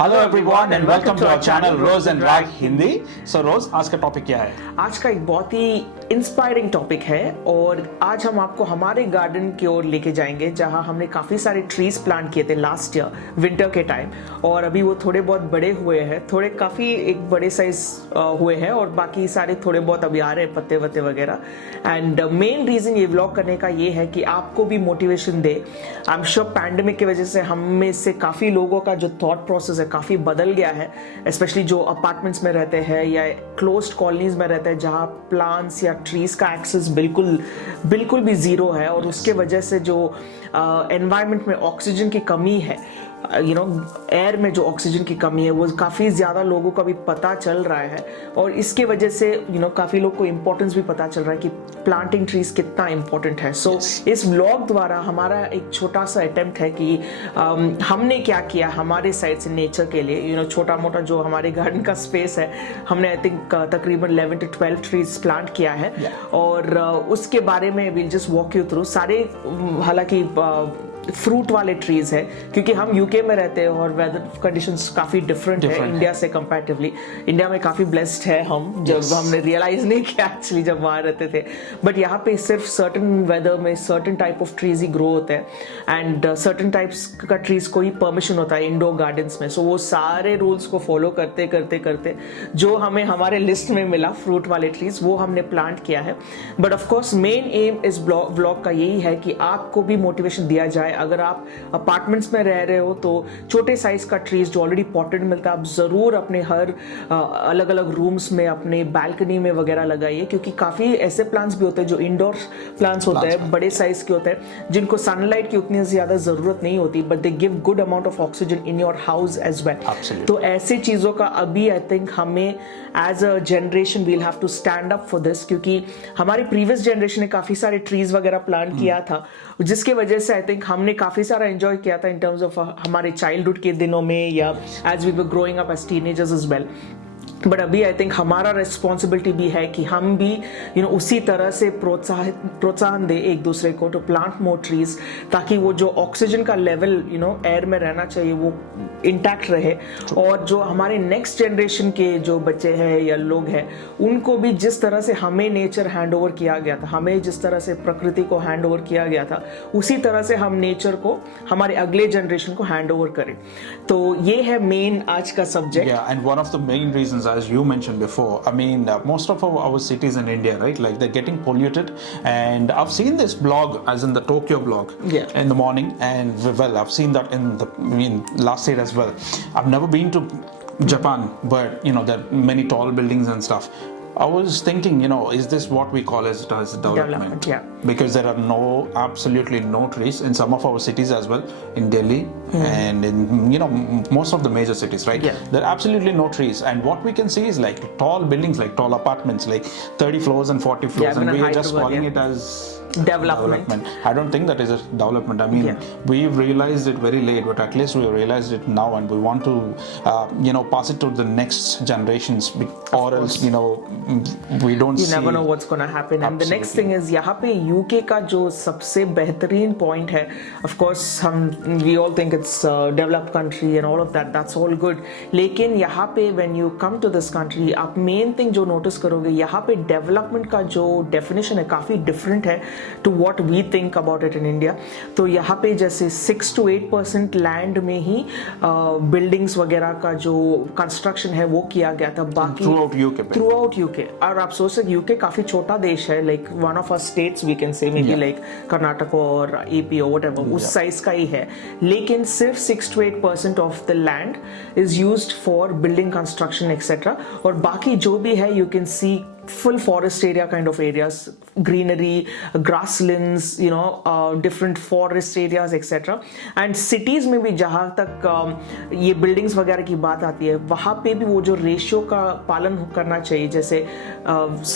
Hello everyone and welcome to our channel Rose and Rag Hindi. So Rose, आज का topic क्या है? आज का एक बहुत ही इंस्पायरिंग टॉपिक है और आज हम आपको हमारे गार्डन की ओर लेके जाएंगे जहां हमने काफी सारे ट्रीज प्लांट किए थे लास्ट ईयर विंटर के टाइम, और अभी वो थोड़े बहुत बड़े हुए हैं, थोड़े काफी एक बड़े साइज हुए हैं और बाकी सारे थोड़े बहुत अभी आ रहे हैं पत्ते वत्ते वगैरह। एंड मेन रीजन ये व्लॉग करने का ये है कि आपको भी motivation they. I am sure pandemic की वजह से हम में से काफी लोगों का जो थॉट प्रोसेस है काफी बदल गया है, स्पेशली जो अपार्टमेंट्स में रहते हैं या क्लोज्ड कॉलोनीज में रहते हैं जहां प्लांट्स या ट्रीज का एक्सेस बिल्कुल भी जीरो है, और उसके वजह से जो एनवायरनमेंट में ऑक्सीजन की कमी है, एयर में जो ऑक्सीजन की कमी है वो काफ़ी ज़्यादा लोगों को अभी पता चल रहा है, और इसके वजह से काफ़ी लोग को इम्पोर्टेंस भी पता चल रहा है कि प्लांटिंग ट्रीज कितना इम्पोर्टेंट है। सो इस व्लॉग द्वारा हमारा एक छोटा सा अटेम्प्ट है कि हमने क्या किया हमारे साइड से नेचर के लिए। छोटा मोटा जो हमारे गार्डन का स्पेस है, हमने आई थिंक तकरीबन 11 to 12 ट्रीज प्लांट किया है, और उसके बारे में will just walk you through सारे। हालांकि फ्रूट वाले ट्रीज है क्योंकि हम यूके में रहते हैं और वेदर कंडीशंस काफी डिफरेंट है इंडिया से कंपैरेटिवली। इंडिया में काफी ब्लेस्ड है हम, जब हमने रियलाइज नहीं किया एक्चुअली जब वहां रहते थे, बट यहाँ पे सिर्फ सर्टेन वेदर में certain type of trees he grow होते हैं एंड सर्टेन टाइप्स का ट्रीज को ही परमिशन होता है इंडोर गार्डन्स में। सो वो सारे रूल्स को फॉलो करते करते करते जो हमें हमारे लिस्ट में मिला फ्रूट वाले ट्रीज वो हमने प्लांट किया है। बट ऑफकोर्स मेन एम इस ब्लॉग का यही है कि आपको भी मोटिवेशन दिया जाए। अगर आप अपार्टमेंट्स में रह रहे हो तो छोटे साइज का ट्रीज जो ऑलरेडी पॉटेड मिलता है आप जरूर अपने हर अलग अलग रूम्स में, अपने बालकनी में वगैरह लगाइए, क्योंकि काफी ऐसे प्लांट्स भी होते हैं जो इंडोर प्लांट्स होते हैं, बड़े साइज के होते हैं, जिनको सनलाइट की उतनी ज्यादा जरूरत नहीं होती, but they give good amount of oxygen in your house as well. तो ऐसी चीजों का अभी आई थिंक हमें as a generation we'll have to stand up for this, क्योंकि हमारी प्रीवियस जनरेशन ने काफी सारे ट्रीज वगैरह प्लांट किया था, जिसके वजह से आई थिंक हमने काफी सारा एंजॉय किया था इन टर्म्स ऑफ हमारे चाइल्डहुड के दिनों में या as we were growing up as teenagers as well. But अभी आई थिंक हमारा रिस्पॉन्सिबिलिटी भी है कि हम भी उसी तरह से प्रोत्साहन दे एक दूसरे को टू प्लांट मोर ट्रीज, ताकि वो जो ऑक्सीजन का लेवल एयर में रहना चाहिए वो इंटैक्ट रहे, और जो हमारे नेक्स्ट जनरेशन के जो बच्चे हैं या लोग हैं उनको भी जिस तरह से हमें नेचर हैंड ओवर किया गया था, हमें जिस तरह से प्रकृति को हैंड ओवर किया गया था, उसी तरह से हम नेचर को हमारे अगले जनरेशन को हैंड ओवर करें। तो ये है मेन आज का subject. And one of the main reasons, as you mentioned before, I mean, most of our cities in India, right, like they're getting polluted, and I've seen this blog, as in the Tokyo blog, in the morning, and well, I've seen that in last year as well. I've never been to Japan, but there are many tall buildings and stuff. I was thinking, is this what we call as development? Yeah. Because there are absolutely no trees in some of our cities as well, in Delhi and in most of the major cities, right? Yeah. There are absolutely no trees, and what we can see is like tall buildings, like tall apartments, like 30 floors and 40 floors, and we are just calling it as development. I don't think that is a development. I mean, we've realized it very late, but at least we realized it now, and we want to pass it to the next generations, or else we don't you never know what's going to happen. And the next thing is, यहाँ पे UK का जो सबसे बेहतरीन point है, of course we all think it's a developed country and all of that, that's all good, लेकिन यहाँ पे when you come to this country आप मेन थिंग जो नोटिस करोगे, यहाँ पे डेवलपमेंट का जो डेफिनेशन है काफी डिफरेंट है to what we think about it in India. तो यहाँ पे जैसे 6 to 8% लैंड में ही बिल्डिंग्स वगैरह का जो कंस्ट्रक्शन है वो किया गया था, बाकी थ्रू आउट यूके। और आप सोच सकते यूके काफी छोटा देश है, like one of our states we can say, may be like Karnataka और एपी और व्हाटएवर, उस साइज का ही है, लेकिन सिर्फ 6 to 8% of the land is used for building construction etcetera, और बाकी जो भी है you can see full forest area kind of areas, greenery, grasslands, different forest areas etc. and cities में भी जहाँ तक ये buildings वगैरह की बात आती है, वहाँ पे भी वो जो रेशियो का पालन करना चाहिए, जैसे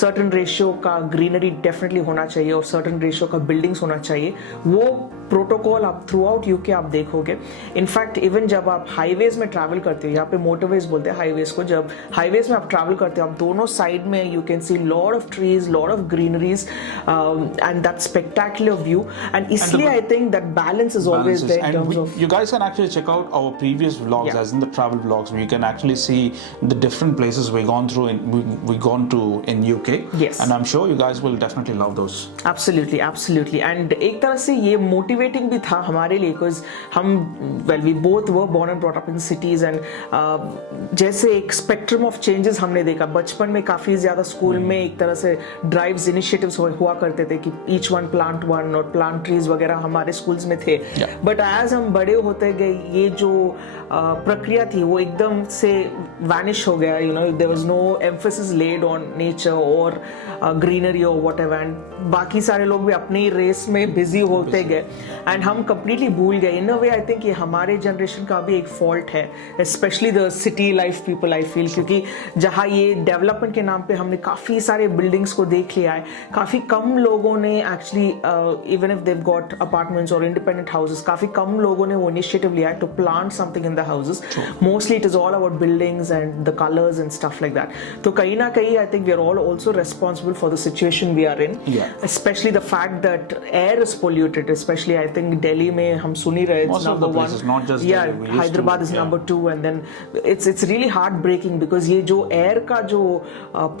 certain रेशियो का ग्रीनरी डेफिनेटली होना चाहिए और certain रेशियो का बिल्डिंग्स होना चाहिए, वो प्रोटोकॉल आप थ्रू आउट यूके आप देखोगे। इनफैक्ट इवन जब आप हाईवेज में ट्रैवल करते हो, यहाँ पे मोटरवेज बोलते हैं हाईवेज को, जब हाईवेज में आप ट्रैवल करते हो आप दोनों साइड में you can see lot of trees, lot of greeneries, and that spectacular view. And इसलिए I think that balance is always there in terms of. You guys can actually check out our previous vlogs, as in the travel vlogs, where you can actually see the different places we've gone through we've gone to in UK. Yes. And I'm sure you guys will definitely love those. Absolutely, absolutely. And एक तरह से ये motivating भी था हमारे लिए, because we both were born and brought up in cities, and जैसे एक spectrum of changes हमने देखा. बचपन में काफी ज्यादा स्कूल में एक तरह से drives initiatives हुआ करते थे कि each one plant one और plant trees वगैरह हमारे schools में थे. But as हम बड़े होते गए, ये जो प्रक्रिया थी वो एकदम से vanish हो गया. There was no emphasis laid on nature or greenery or whatever, and बाकी सारे लोग भी अपनी रेस में बिजी होते गए, एंड हम कंप्लीटली भूल गए. इन अ वे आई थिंक ये हमारे जनरेशन का भी एक फॉल्ट है, specially the city life people, I feel, क्योंकि जहाँ ये डेवलपमेंट के नाम पे हमने काफ़ी सारे बिल्डिंग्स को देख लिया है. काफ़ी कम लोगों ने actually, even if they've got apartments और इंडिपेंडेंट हाउसेस, काफ़ी कम लोगों ने वो इनिशिएटिव लिया है to plant something in the houses. Mostly it is all about buildings and the colours and stuff like that. तो कहीं ना कहीं I think we are all also responsible for the situation we are in, especially the fact that air is polluted, especially I think Delhi में हम सुन ही रहे, it's number one, not just Delhi, Hyderabad is number 2, and then it's really heartbreaking because ये जो air का जो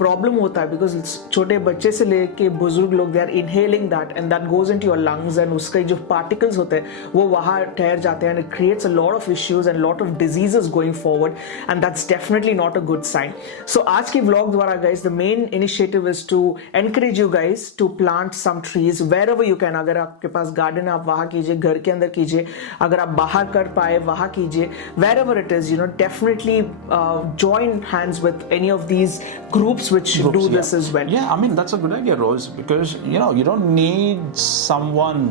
problem होता है, because छोटे बच्चे से लेके बुजुर्ग लोग, they are inhaling that and that goes into your lungs, and उसके जो particles होते हैं वो वहाँ ठहर जाते हैं, and it creates a lot of issues and lot of diseases going forward, and that's definitely not a good sign. So आज के vlog द्वारा guys, the main initiative is to encourage you guys to plant some trees wherever you can. अगर आपके पास garden है आप वहाँ कीजिए, घर के अंदर कीजिए, अगर आप बाहर कर पाए वहाँ कीजिए, wherever it is, definitely join hands with any of these groups which do this as well. Yeah, I mean that's a good idea, Rose, because you don't need someone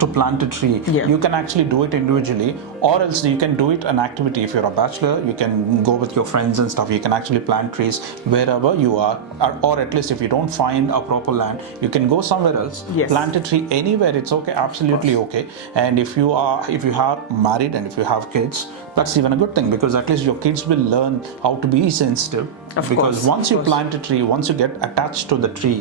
to plant a tree. You can actually do it individually, or else you can do it an activity. If you're a bachelor, you can go with your friends and stuff. You can actually plant trees wherever you are, or at least if you don't find a proper land, you can go somewhere else. Plant a tree anywhere. It's okay, absolutely okay. And if you are married and if you have kids, that's even a good thing, because at least your kids will learn how to be sensitive. Because once you plant a tree, once you get attached to the tree,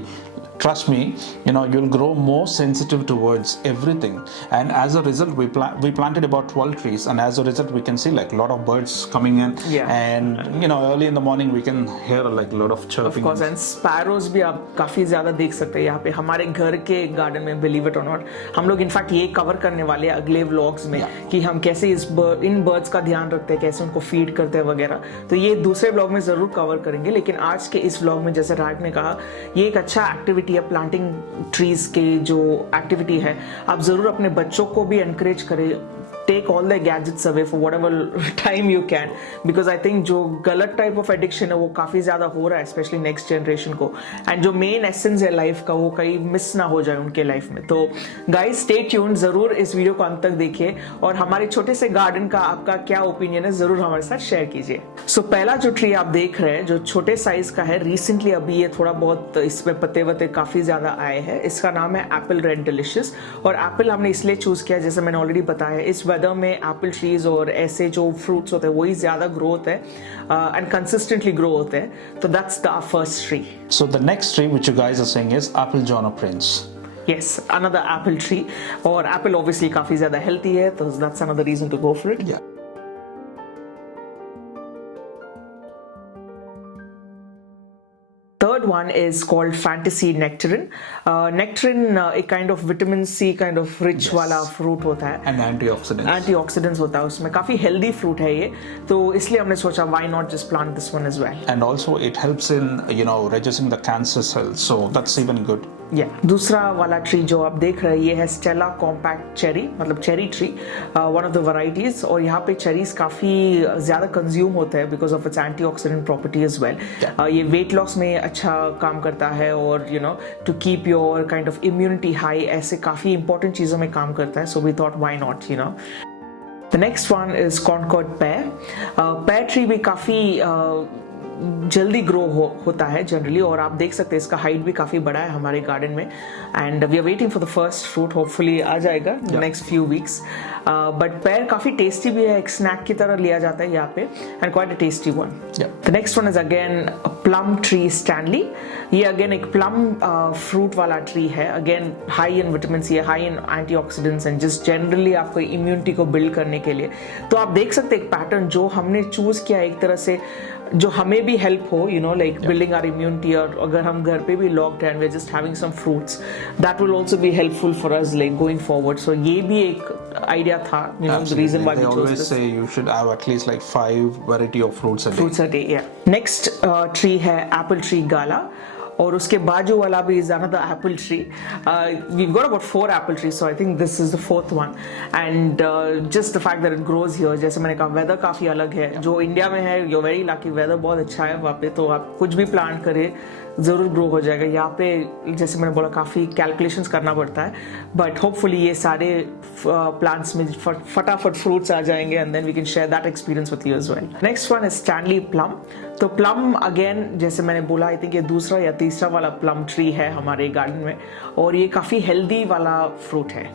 trust me, you'll grow more sensitive towards everything. And as a result, we planted about 12 trees, and as a result we can see like a lot of birds coming in, and early in the morning we can hear like a lot of chirping. Of course, and sparrows भी आप काफी ज्यादा देख सकते हैं यहाँ पे हमारे घर के गार्डन में, believe it or not. हम लोग इनफैक्ट ये कवर करने वाले हैं अगले व्लॉग्स में कि हम कैसे इन बर्ड्स का ध्यान रखते हैं, कैसे उनको फीड करते हैं वगैरह. तो ये दूसरे व्लॉग में जरूर कवर करेंगे, लेकिन आज के इस व्लॉग में जैसे राग ने कहा, ये एक अच्छा एक्टिविटी है. प्लांटिंग ट्रीज के जो एक्टिविटी है, आप जरूर अपने बच्चों को भी एनकरेज करें. take all their gadgets away for whatever time you can, because I think जो गलत type of addiction है वो काफी ज्यादा हो रहा है, especially next generation को, and जो main essence है life का वो कहीं miss ना हो जाए उनके life में. तो guys stay tuned, जरूर इस वीडियो को अंत तक देखिए, और हमारे छोटे से गार्डन का आपका क्या ओपिनियन है जरूर हमारे साथ शेयर कीजिए. सो पहला जो ट्री आप देख रहे हैं जो छोटे साइज का है, रिसेंटली अभी ये थोड़ा बहुत इसमें पत्ते वत्ते काफी ज्यादा आए हैं, इसका नाम है एप्पल रेड डिलिशियस. और एप्पल हमने इसलिए चूज किया, जैसे मैंने ऑलरेडी बताया, इस वेदर में एप्पल ट्रीज और ऐसे जो फ्रूट्स होते हैं वही ज्यादा ग्रो होते हैं एंड कंसिस्टेंटली ग्रो होते हैं. तो that's the first tree. So the next tree which you guys are saying is apple Jonaprince. Yes, another apple tree, और apple obviously काफी ज्यादा healthy है, तो that's another reason to go for it. Yeah. Third one is called Fantasy Nectarine. Nectarine एक kind of vitamin C kind of rich वाला fruit होता है. And antioxidants होता है उसमें, काफी healthy fruit है ये, तो इसलिए हमने सोचा why not just plant this one as well. And also it helps in reducing the cancer cells, so that's even good. Yeah. दूसरा वाला ट्री जो आप देख रहे हैं ये है स्टेला कॉम्पैक्ट चेरी, मतलब cherry tree, one of the varieties. और यहाँ पे चेरीज काफी ज्यादा कंज्यूम होते हैं because of its antioxidant property as well. ये वेट लॉस में अच्छा काम करता है, और to keep your kind of immunity high, ऐसे काफी इंपॉर्टेंट चीजों में काम करता है. So we thought why not. The next one is Concord pear. Pear tree भी काफी जल्दी ग्रो होता है जनरली, और आप देख सकते हैं इसका हाइट भी काफी बड़ा है हमारे गार्डन में. And we are waiting for the first fruit, hopefully आ जाएगा next few weeks. But pear काफी टेस्टी भी है, एक स्नैक की तरह लिया जाता है यहाँ पे, and quite a tasty one. The next one is again plum tree Stanley. ये अगेन एक प्लम फ्रूट वाला ट्री है, again high in vitamin C, high in antioxidants and just generally आपको इम्यूनिटी को बिल्ड करने के लिए। तो आप देख सकते हैं एक पैटर्न जो हमने चूज किया एक तरह से जो हमें भी हेल्प हो, you know, like building our immunity. और अगर हम घर पे भी locked and we are just having some fruits, that will also be helpful for us like going forward. So ये भी एक आइडिया था, you know, the reason why we chose this. They always say you should have at least like 5 variety of fruits a day. Fruits a day, yeah. Next tree है apple tree gala, और उसके बाजू वाला भी is another apple tree. We've got about 4 apple trees, so I think this is the 4th one. And just the fact that it grows here, जैसे मैंने कहा weather काफ़ी अलग है, जो इंडिया में है you're very lucky, weather बहुत अच्छा है वहाँ पे, तो आप कुछ भी प्लांट करें ज़रूर ग्रो हो जाएगा। यहाँ पे जैसे मैंने बोला काफ़ी कैलकुलेशंस करना पड़ता है, बट होपफुली ये सारे प्लांट्स में फटाफट फ्रूट्स आ जाएंगे and then we can share that experience with you as well. Next one is Stanley plum. तो प्लम अगेन जैसे मैंने बोला आई थिंक ये दूसरा या तीसरा वाला प्लम ट्री है हमारे गार्डन में, और ये काफ़ी हेल्दी वाला फ्रूट है।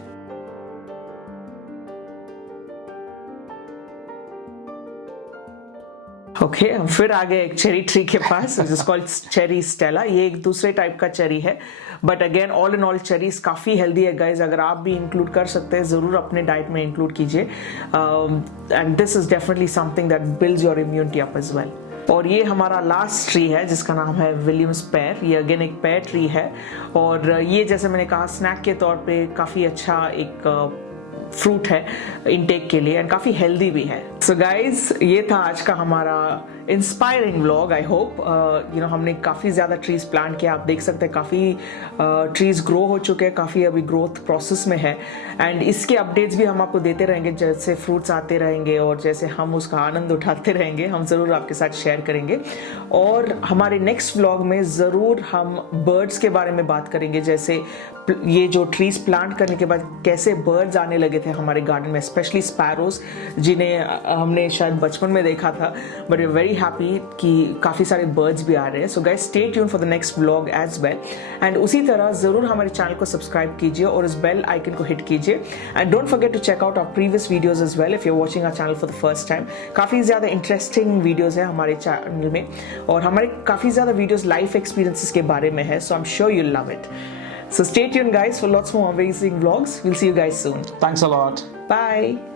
ओके हम फिर आ गए एक चेरी ट्री के पास, इट्स कॉल्ड चेरी स्टेला। ये एक दूसरे टाइप का चेरी है, but again all in all cherries काफ़ी हेल्दी है गाइज। अगर आप भी इंक्लूड कर सकते हैं ज़रूर अपने डाइट में इंक्लूड कीजिए, and this is definitely something that builds your immunity up as well. और ये हमारा लास्ट ट्री है जिसका नाम है विलियम्स पेयर। ये अगेन एक पेयर ट्री है, और ये जैसे मैंने कहा स्नैक के तौर पे काफ़ी अच्छा एक फ्रूट है इनटेक के लिए, एंड काफ़ी हेल्दी भी है। सो गाइज ये था आज का हमारा inspiring vlog. I hope you know हमने काफ़ी ज़्यादा ट्रीज प्लांट किया, आप देख सकते हैं काफ़ी ट्रीज ग्रो हो चुके हैं, काफ़ी अभी ग्रोथ प्रोसेस में है, एंड इसके अपडेट्स भी हम आपको देते रहेंगे जैसे फ्रूट्स आते रहेंगे और जैसे हम उसका आनंद उठाते रहेंगे, हम ज़रूर आपके साथ शेयर करेंगे। और हमारे नेक्स्ट व्लॉग में ज़रूर हम बर्ड्स के बारे में बात करेंगे, जैसे ये जो ट्रीज प्लांट करने के बाद कैसे बर्ड्स आने लगे थे हमारे गार्डन में, स्पेशली स्पैरोज जिन्हें हमने शायद बचपन में देखा था, but we are very happy कि काफ़ी सारे बर्ड्स भी आ रहे हैं। So guys stay tune for the next vlog as well, and उसी तरह ज़रूर हमारे चैनल को सब्सक्राइब कीजिए और इस बेल आइकन को हिट कीजिए, and don't forget to check out our previous videos as well if you are watching our channel for the first time. काफ़ी ज़्यादा इंटरेस्टिंग वीडियोज़ हैं हमारे चैनल में, और हमारे काफ़ी ज़्यादा वीडियोज़ लाइफ एक्सपीरियंसेस के बारे में है, so I am sure you love it. So stay tuned guys for lots more amazing vlogs. We'll see you guys soon. Thanks a lot. Bye.